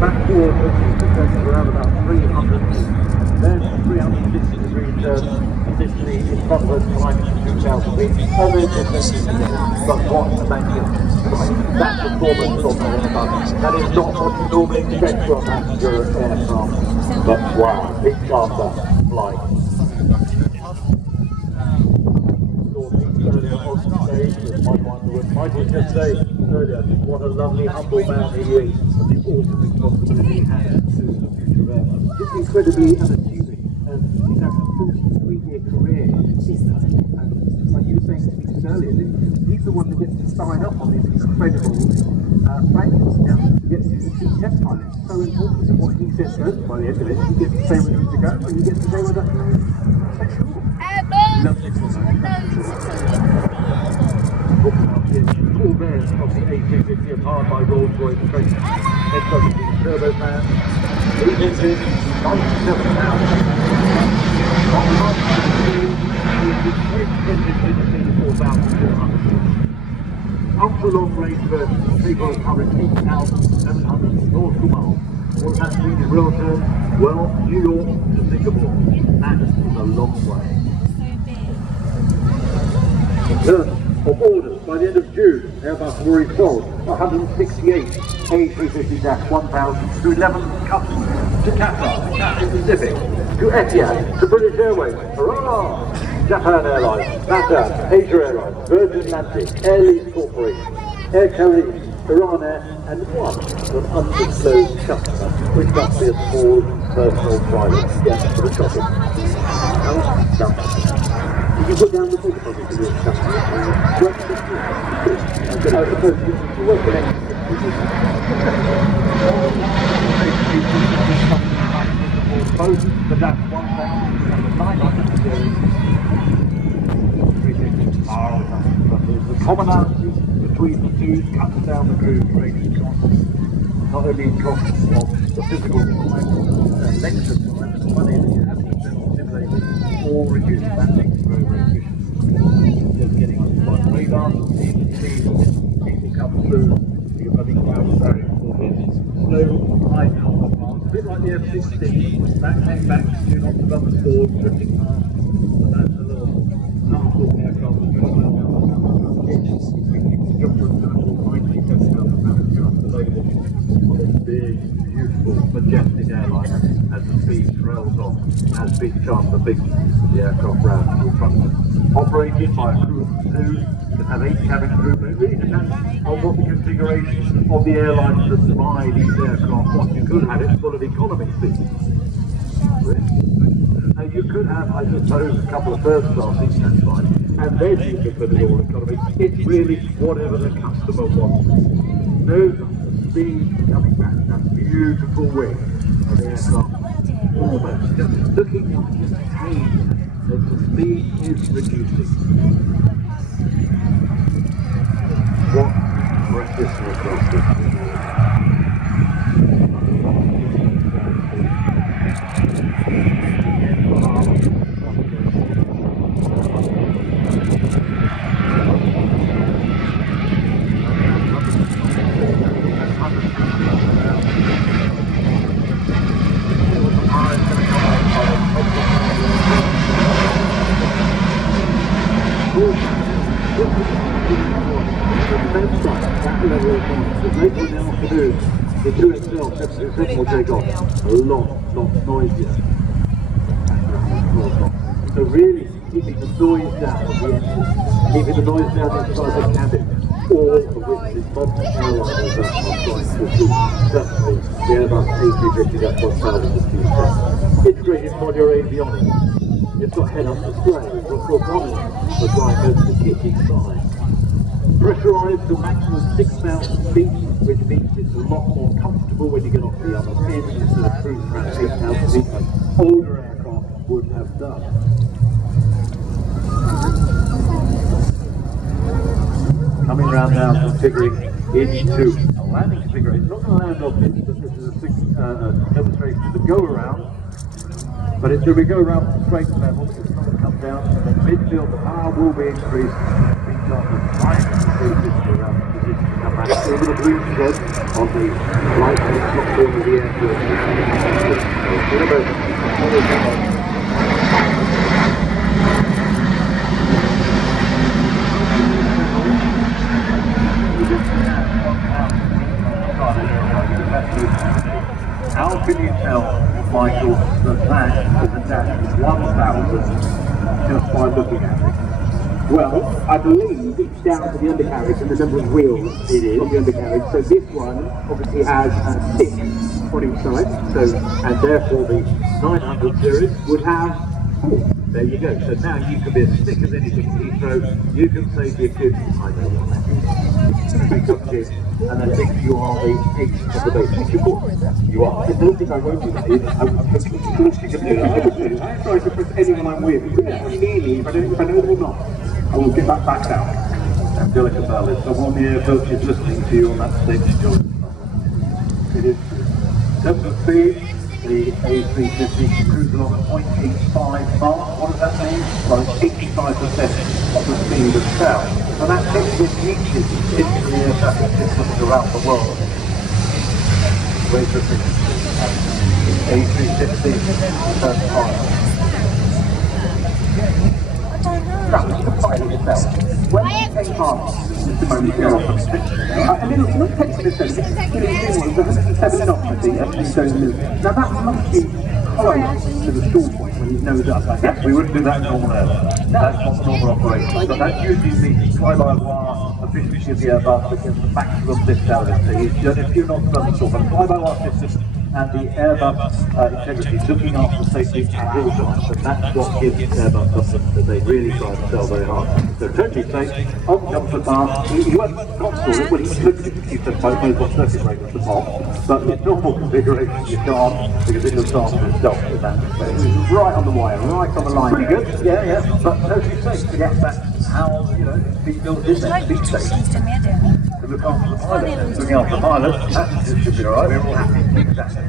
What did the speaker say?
back forward descends around about 300 feet. Then 360 degree turn, initially in front of us climbing to 2,000 feet, and then descending again. But what a magnificent sight. That performance of the Airbus, that is not what you normally expect from a passenger aircraft. But wow, big charter flight. Earlier on stage with Michael just saying earlier what a lovely humble man he is and the awesome responsibility he has to the future of Airbus. It's incredibly unassuming and he's had a 43-year career and like you were saying to me earlier, he's the one that gets to sign up on these incredible planes. Now he gets to see test pilots. So important that what he says goes by the end of it, he gets to say where he needs to go and he gets to say whether all there of the A350 are powered by Rolls-Royce trains. F-17 turbofan, 8 engines, 97,000. On the right side of the engine 84,400. Ultra-long range version, capable of covering 8,700 nautical miles. What does that mean in real terms? Well, New York to Singapore. That is a long way. In terms of orders, by the end of June, Airbus have already sold 168 A350-1000 to 11 customers, to Qatar, to Cathay Pacific, to Etihad, to British Airways, hurrah! Japan Airlines, LATAM, Asia Airlines, Virgin Atlantic, Air Lease Corporation, Air Caribbean, Iran Air, and one an undisclosed customer, which must be a small personal private jet for the shopping. You can put down the full deposit for your customer. I suppose you work with both, but that's 1,900 series. The commonality between the two cuts down the crew training costs, not only in costs of the physical time, length of time, the money that you have to spend on simulating, or reduce that makes it very, very efficient. Just getting on the flight radar, seeing people come through, because I think that was very important. Slow, high power plants, a bit like the F-16, that came back to do not run the stores, drifting past, and that's a little powerful aircraft that's going to run down the just for example, 97,000 just available on this big, beautiful, majestic airliner as the speed trails off, as big charter, big the aircraft round in front of us. Operated by a crew of 2, you can have 8 cabin crew, but it really depends on what the configuration of the airlines that fly these aircraft was. You could have it full of economy seats. You could have, I suppose, a couple of first-class seats, that's fine, and then you could put it all economy. It's really whatever the customer wants. Note the speed coming back, that beautiful wing of the aircraft, almost just looking like it's tame, as the speed is reducing. What breathless aircraft this is. The 2XL 727 will take off a lot noisier. So really keeping the noise down of the engine, keeping the noise down inside the cabin, all of which the modern airliners are trying to achieve. Certainly the Airbus A350-1000 achieves that. Integrated modular avionics. It's got head-up display, it's got chronometer for flying over the kit inside. Pressurised to maximum 6,000 feet, which means it's a lot more comfortable when you get off the other end instead of cruising around 8,000 feet like older aircraft would have done. Coming round now, configuring into a landing configuration. It's not going to land off this, but this is a demonstration of the go-around. But until we go around the straight level, it's not going to come down, and then midfield, the power will be increased. Around the come back over the blue shed on the right hand top corner of the airfield. How can you tell, Michael, that that is a dash 1000 just by looking at it? Well, I believe it's down to the undercarriage and the number of wheels It is. on the undercarriage. So this one obviously has a 6 on each side, so And therefore the 900 series would have 4. there you go. So now you can be as thick as anything at Heathrow. You can say to your kids, I know what that is. Pick up kids, and they think you are the ace of the base. You are. I don't think I won't do that. Of course you can do that. I would do that. I'm sorry to put anyone I'm with. You can near me if I know them or not. I will get that back down. Angelica Bell is someone the airboat is listening to you on that stage, George. It is true. In terms of speed, the A350 cruised along at 0.85 miles. What does that mean? Well, it's 85% of the speed of sound. And that takes it reaches into the air traffic systems around the world. Wait for it. A350 turns on. That was the pilot itself. When they take off, just a moment ago, a little, not taking this over, it was 107 knots, I think, actually going in. Now that must be close to the stall point when you nose up like that. We wouldn't do that in normal airline. That's not the normal operation. But that usually means fly-by-wire efficiency of the Airbus that gives the maximum lift out of it. If you're not done at all, but fly-by-wire system and the Airbus integrity looking after safety at all times, and that's what gives Airbus something that they really try to sell very hard. So totally safe, on comes the bar, he won't not store it, well he could if you said both knows what circuit breaker at the top, but in normal configuration you can't, because it looks after itself with that. Right on the wire, right on the line. Pretty good, yeah, but totally safe. Yes, that's how, it's built in there, be safe. To look after the pilot, looking after the pilot, that should be alright, we're all happy. Exactly.